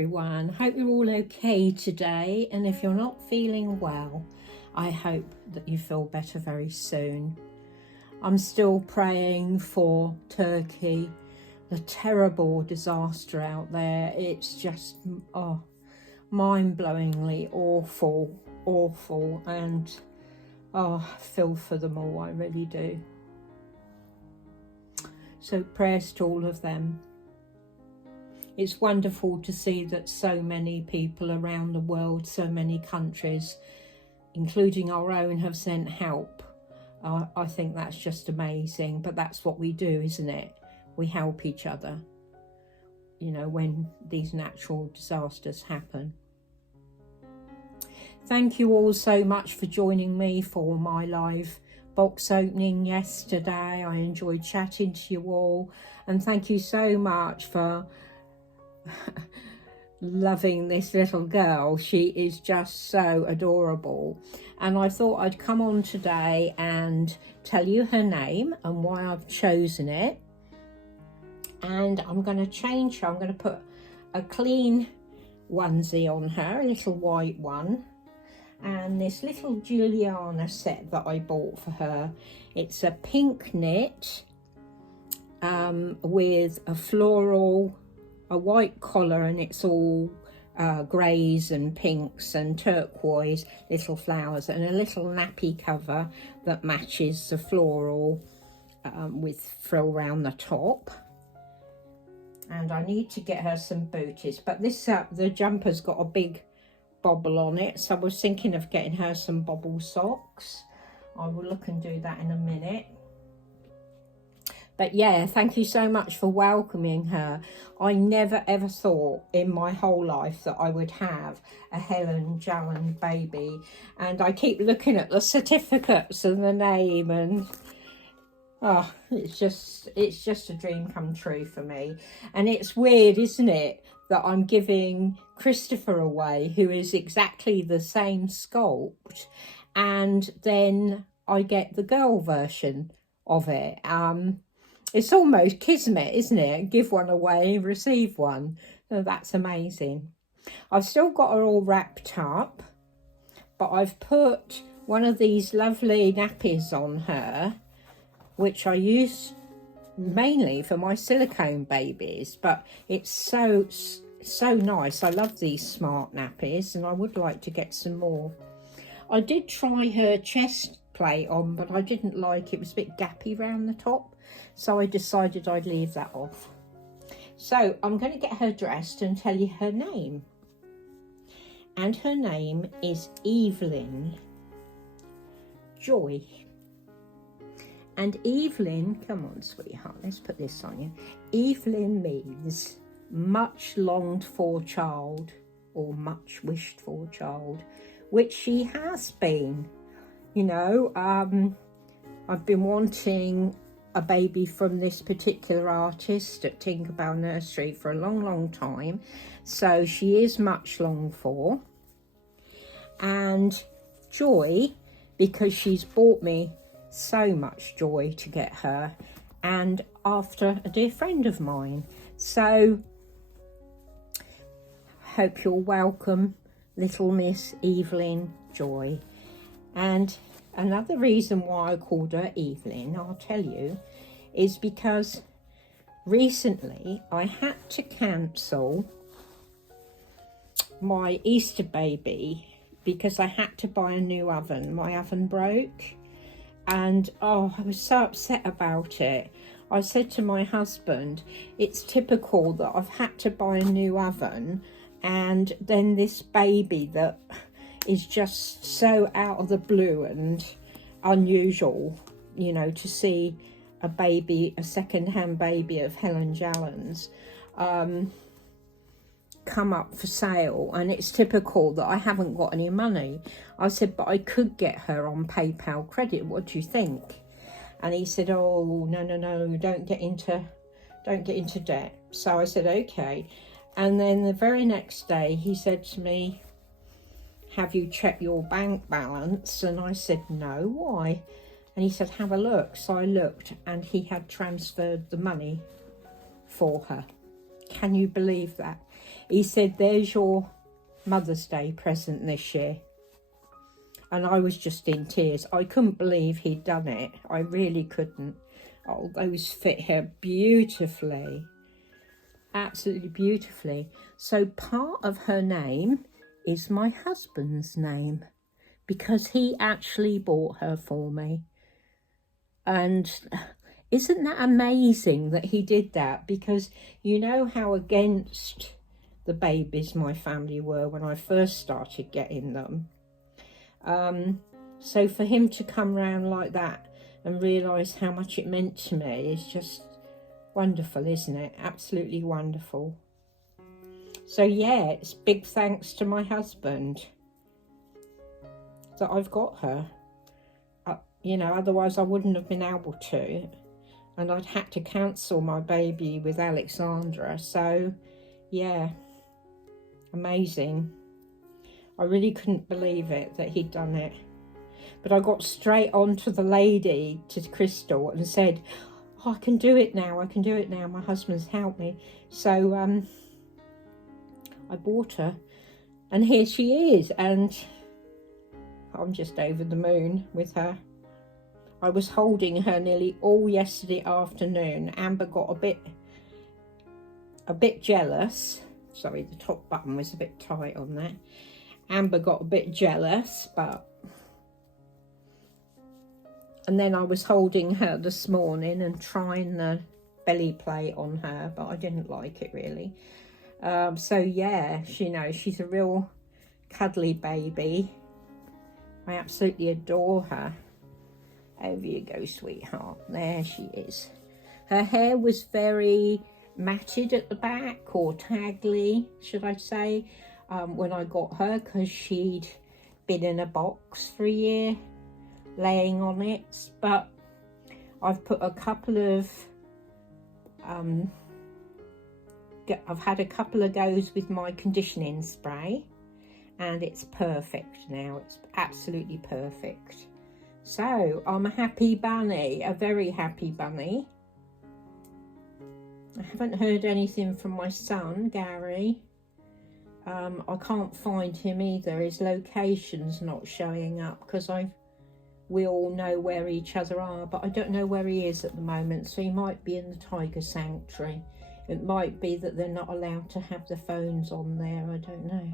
everyone. Hope you're all okay today, and if you're not feeling well, I hope that you feel better very soon. I'm still praying for Turkey, the terrible disaster out there. It's just mind-blowingly awful, and I feel for them all, I really do. So prayers to all of them. It's wonderful to see that so many people around the world, so many countries, including our own, have sent help. I think that's just amazing, but that's what we do, isn't it? We help each other, you know, when these natural disasters happen. Thank you all so much for joining me for my live box opening yesterday. I enjoyed chatting to you all, and thank you so much for loving this little girl. She is just so adorable, and I thought I'd come on today and tell you her name and why I've chosen it. And I'm going to change her. I'm going to put a clean onesie on her, a little white one, and this little Juliana set that I bought for her. It's a pink knit with a floral, a white collar, and it's all greys and pinks and turquoise little flowers, and a little nappy cover that matches the floral with frill around the top. And I need to get her some booties, but this the jumper's got a big bobble on it, so I was thinking of getting her some bobble socks. I will look and do that in a minute. But yeah, thank you so much for welcoming her. I never ever thought in my whole life that I would have a Helen Jalland baby, and I keep looking at the certificates and the name, and oh, it's just a dream come true for me. And it's weird, isn't it, that I'm giving Christopher away, who is exactly the same sculpt, and then I get the girl version of it. It's almost kismet, isn't it? Give one away, receive one. So that's amazing. I've still got her all wrapped up, but I've put one of these lovely nappies on her, which I use mainly for my silicone babies, but it's so nice. I love these smart nappies, and I would like to get some more. I did try her chest plate on, but I didn't like it. It was a bit gappy round the top, so I decided I'd leave that off. So I'm going to get her dressed and tell you her name. And her name is Evelyn Joy. And Evelyn, come on sweetheart, let's put this on you. Evelyn means much longed for child, or much wished for child, which she has been. You know, I've been wanting a baby from this particular artist at Tinkerbell Nursery for a long time, so she is much longed for. And joy, because she's brought me so much joy to get her, and after a dear friend of mine. So hope you're welcome, little Miss Evelyn Joy. And another reason why I called her Evelyn, I'll tell you, is because recently I had to cancel my Easter baby because I had to buy a new oven. My oven broke, and oh, I was so upset about it. I said to my husband, it's typical that I've had to buy a new oven, and then this baby that is just so out of the blue and unusual, you know, to see a baby, a second-hand baby of Helen Jalland's come up for sale, and it's typical that I haven't got any money. I said, but I could get her on PayPal credit. What do you think? And he said, oh, no, don't get into debt. So I said, okay. And then the very next day he said to me, have you checked your bank balance? And I said, no, why? And he said, have a look. So I looked, and he had transferred the money for her. Can you believe that? He said, there's your Mother's Day present this year. And I was just in tears. I couldn't believe he'd done it. I really couldn't. Oh, those fit her beautifully. Absolutely beautifully. So part of her name is my husband's name, because he actually bought her for me. And isn't that amazing that he did that? Because you know how against the babies my family were when I first started getting them. So for him to come round like that and realise how much it meant to me is just wonderful, isn't it? Absolutely wonderful. So yeah, it's big thanks to my husband that I've got her. You know, otherwise I wouldn't have been able to. And I'd had to cancel my baby with Alexandra. So yeah, amazing. I really couldn't believe it that he'd done it. But I got straight on to the lady, to Crystal, and said, oh, I can do it now. I can do it now. My husband's helped me. So I bought her. And here she is. And I'm just over the moon with her. I was holding her nearly all yesterday afternoon. Amber got a bit jealous. Sorry, the top button was a bit tight on that. Amber got a bit jealous, and then I was holding her this morning and trying the belly plate on her, but I didn't like it really. So yeah, she's a real cuddly baby. I absolutely adore her. Over you go, sweetheart. There she is. Her hair was very matted at the back, or taggly, should I say, when I got her, because she'd been in a box for a year, laying on it. But I've put a couple of, I've had a couple of goes with my conditioning spray, and it's perfect now. It's absolutely perfect. So I'm a happy bunny, a very happy bunny. I haven't heard anything from my son, Gary. I can't find him either. His location's not showing up, because we all know where each other are, but I don't know where he is at the moment. So he might be in the tiger sanctuary. It might be that they're not allowed to have the phones on there. I don't know.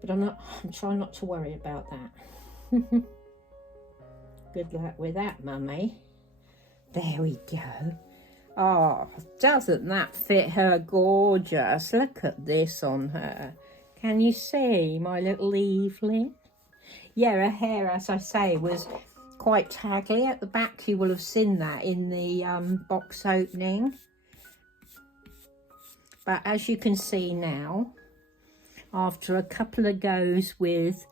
But I'm trying not to worry about that. Good luck with that, Mummy. There we go. Oh, doesn't that fit her gorgeous? Look at this on her. Can you see, my little Evelyn? Yeah, her hair, as I say, was quite taggly at the back. You will have seen that in the box opening. But as you can see now, after a couple of goes with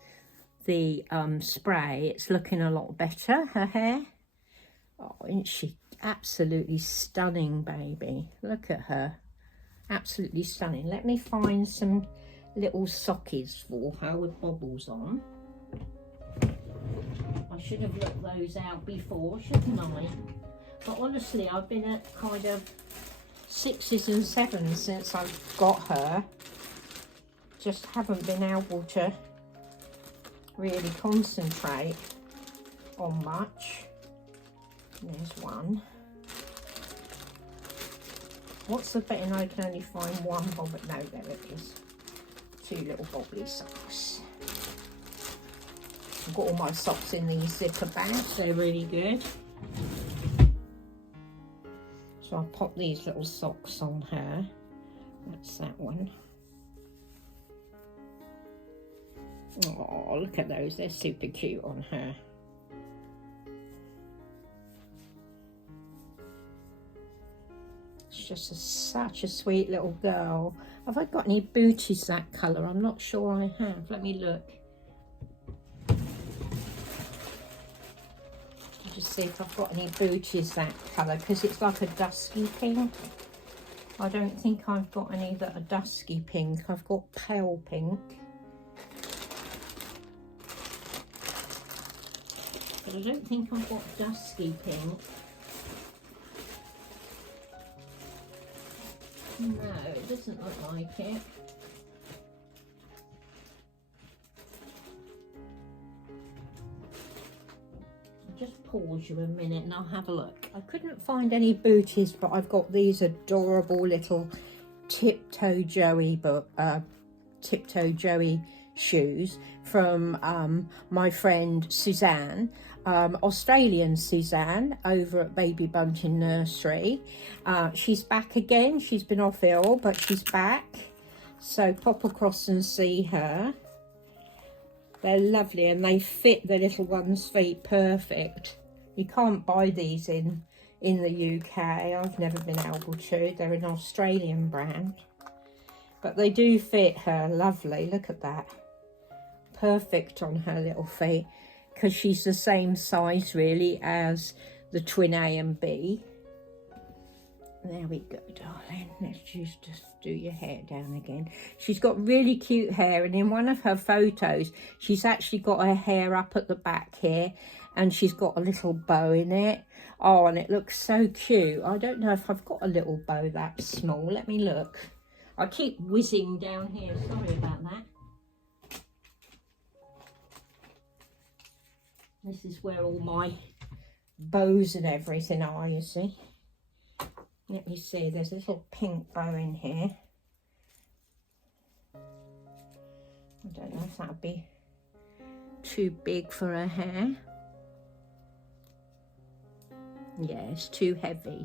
the spray, it's looking a lot better, her hair. Oh, isn't she absolutely stunning, baby? Look at her. Absolutely stunning. Let me find some little sockies for her with bobbles on. I should have looked those out before, shouldn't I? But honestly, I've been at kind of 6s and 7s since I got her. Just haven't been able to really concentrate on much. There's one. What's the betting I can only find one bob? No, there it is. 2 little bobbly socks. I've got all my socks in these zipper bags. They're really good. So I'll pop these little socks on her. That's that one. Oh, look at those. They're super cute on her. It's just such a sweet little girl. Have I got any booties that colour? I'm not sure I have. Let me look. Just see if I've got any booties that colour, because it's like a dusky pink. I don't think I've got any that are dusky pink. I've got pale pink. But I don't think I've got dusky pink. No, it doesn't look like it. Just pause you a minute and I'll have a look. I couldn't find any booties, but I've got these adorable little Tiptoe Joey shoes from my friend Suzanne, Australian Suzanne over at Baby Bunting Nursery. She's back again. She's been off ill, but she's back. So pop across and see her. They're lovely and they fit the little one's feet perfect. You can't buy these in the UK. I've never been able to. They're an Australian brand. But they do fit her lovely. Look at that. Perfect on her little feet. Because she's the same size really as the twin A and B. There we go, darling. Let's just do your hair down again. She's got really cute hair, and in one of her photos, she's actually got her hair up at the back here, and she's got a little bow in it. Oh, and it looks so cute. I don't know if I've got a little bow that small. Let me look. I keep whizzing down here. Sorry about that. This is where all my bows and everything are, you see. Let me see, there's a little pink bow in here. I don't know if that would be too big for her hair. Yeah, it's too heavy.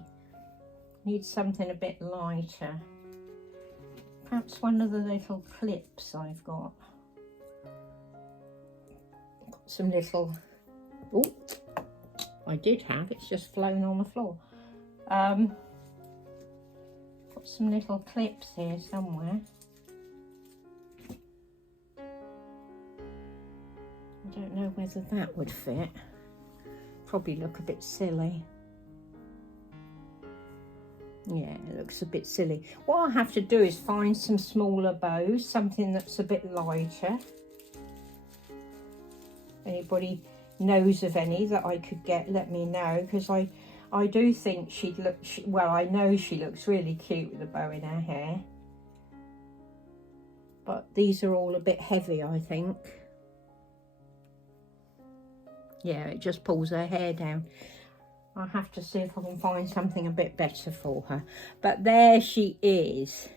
Needs something a bit lighter. Perhaps one of the little clips I've got. Got some little... Oh, I did have, it's just flown on the floor. Some little clips here somewhere. I don't know whether that would fit. Probably look a bit silly. Yeah, it looks a bit silly. What I'll have to do is find some smaller bows, something that's a bit lighter. Anybody knows of any that I could get, let me know, because I do think she'd look, well, I know she looks really cute with a bow in her hair. But these are all a bit heavy, I think. Yeah, it just pulls her hair down. I'll have to see if I can find something a bit better for her. But there she is.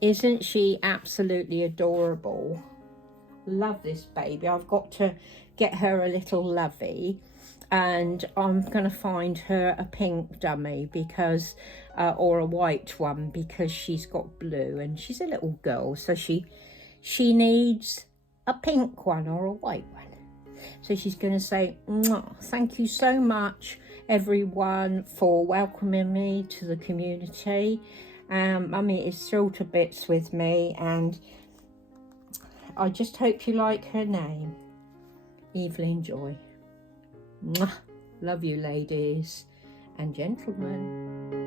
Isn't she absolutely adorable? Love this baby. I've got to get her a little lovey. And I'm going to find her a pink dummy because, or a white one, because she's got blue and she's a little girl. So she needs a pink one or a white one. So she's going to say, thank you so much, everyone, for welcoming me to the community. Mummy is thrilled to bits with me, and I just hope you like her name, Evelyn Joy. Mwah. Love you, ladies and gentlemen.